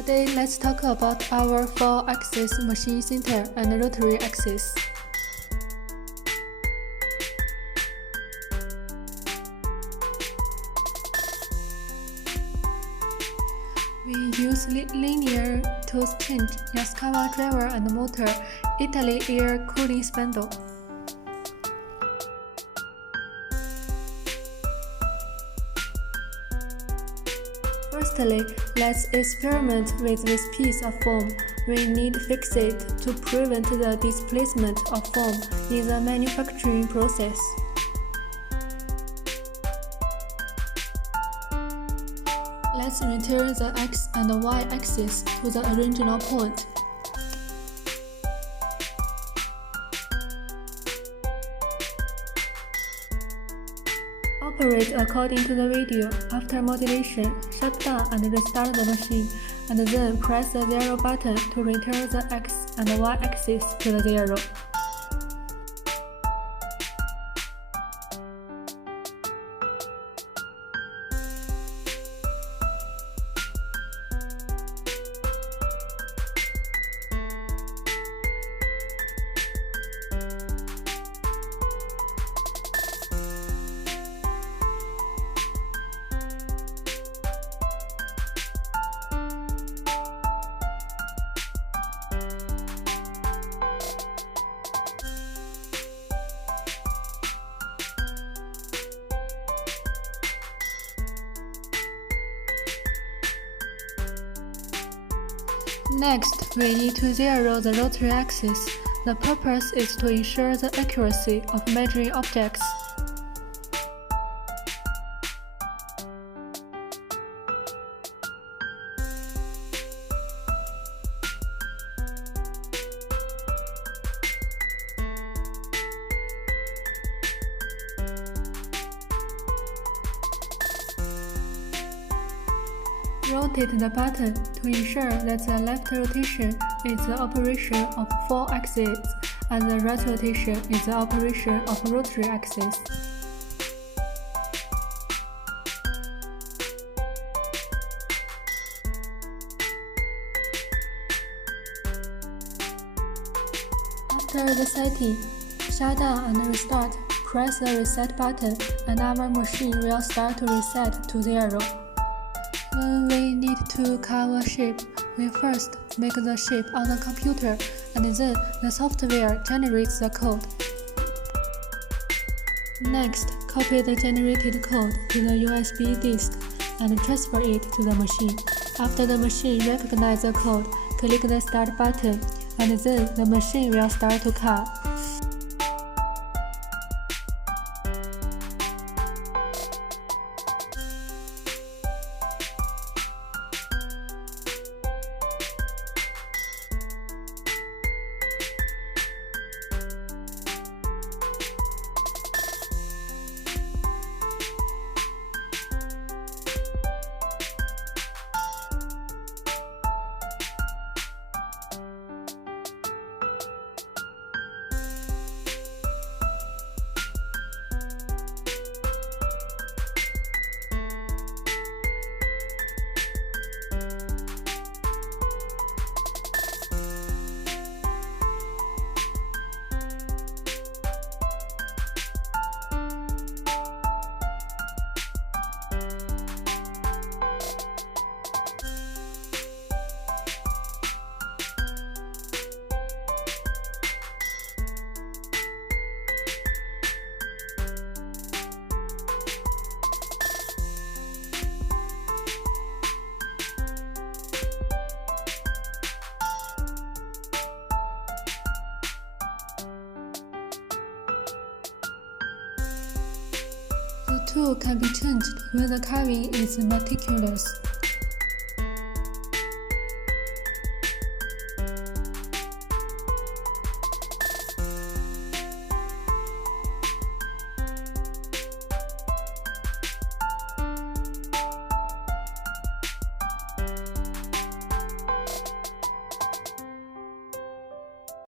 Today, let's talk about our 4-axis machine center and rotary axis. We use linear tooth change, Yaskawa driver and motor, Italy air cooling spindle. Firstly, let's experiment with this piece of foam. We need to fix it to prevent the displacement of foam in the manufacturing process. Let's return the X and Y axis to the original point. Operate according to the video. After modulation, shut down and restart the machine, and then press the 0 button to return the X and Y axis to the 0. Next, we need to zero the rotary axis. The purpose is to ensure the accuracy of measuring objects. Rotate the button to ensure that the left rotation is the operation of 4 axes and the right rotation is the operation of rotary axis. After the setting, shut down and restart. Press the reset button and our machine will start to reset to 0. When we need to carve a shape, we first make the shape on the computer, and then the software generates the code. Next, copy the generated code to the USB disk and transfer it to the machine. After the machine recognizes the code, click the Start button, and then the machine will start to cut. The tool can be changed when the carving is meticulous.